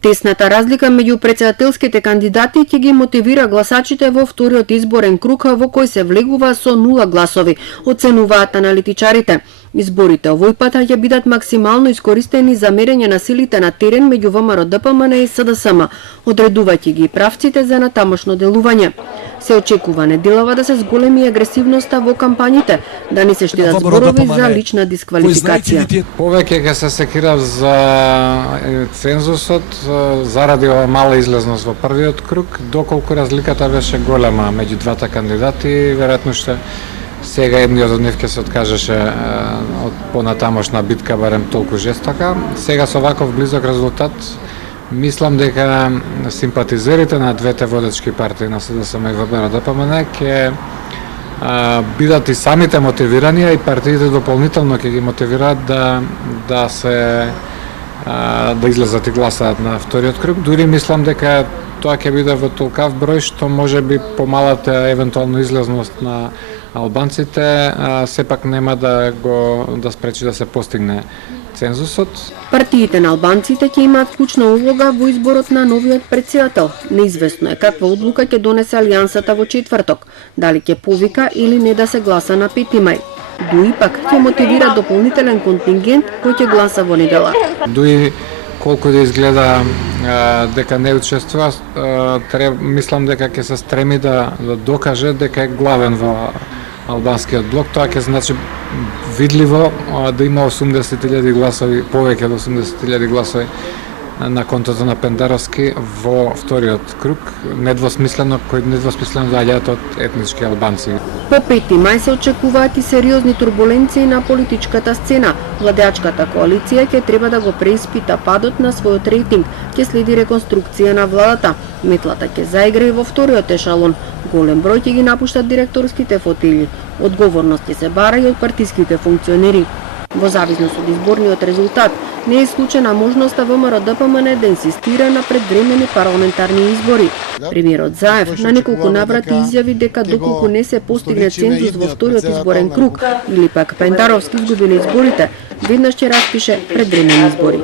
Тесната разлика меѓу претседателските кандидати ќе ги мотивира гласачите во вториот изборен круг во кој се влегува со 0 гласови, оценуваат аналитичарите. Изборите овој пат ќе бидат максимално искористени за мерење на силите на терен меѓу ВМРО-ДПМН и СДСМ, одредувајќи ги правците за натамошно делување. Се очекува неделава да се зголеми агресивноста во кампањите, да не се штедат зборови за лична дисквалификација. Повеќе ќе се секирав за цензусот заради ова мала излезност во првиот круг, доколку разликата беше голема меѓу двата кандидати, веројатно што сега едниот од нив ќе се откажеше од понатамошна битка барем толку жестока. Сега со ваков близок резултат мислам дека симпатизерите на двете водечки партии на СДСМ и ВМРО-ДПМН ќе бидат и самите мотивирани, а и партиите дополнително ќе ги мотивираат да излезат и гласаат на вториот круг. Дури мислам дека тоа ќе биде во толкав број што може би помалата евентуално излезност на албанците сепак нема да спречи да се постигне цензусот. Партиите на албанците ќе имаат клучна улога во изборот на новиот претседател. Неизвестно е каква одлука ќе донесе алијансата во четврток, дали ќе повика или не да се гласа на 5 мај. Дуи пак ќе мотивира дополнителен контингент кој ќе гласа во недела. Дуи колку да изгледа дека не учествува, мислам дека ќе се стреми да докаже дека е главен во албанскиот блок. Тоа ќе значи видливо да има 80.000 гласови, повеќе од 80.000 гласови на контото на Пендаровски во вториот круг, недвосмислено доаѓаат од етнички албанци. По 5 мај се очекуваат и сериозни турбуленции на политичката сцена. Владеачката коалиција ќе треба да го преиспита падот на својот рейтинг, ќе следи реконструкција на владата. Метлата ќе заигра и во вториот ешалон. Голем број ќе ги напуштат директорските фотели. Одговорност ќе се бара и од партиските функционери. Во зависност од изборниот резултат, не е исклучена можноста ВМРО-ДПМН да инсистира на предвремени парламентарни избори. Премиерот Заев на неколку наврати изјави дека доколку не се постигне цензус во вториот изборен круг или пак Пендаровски изгуби на изборите, веднаш ќе распише предвремени избори.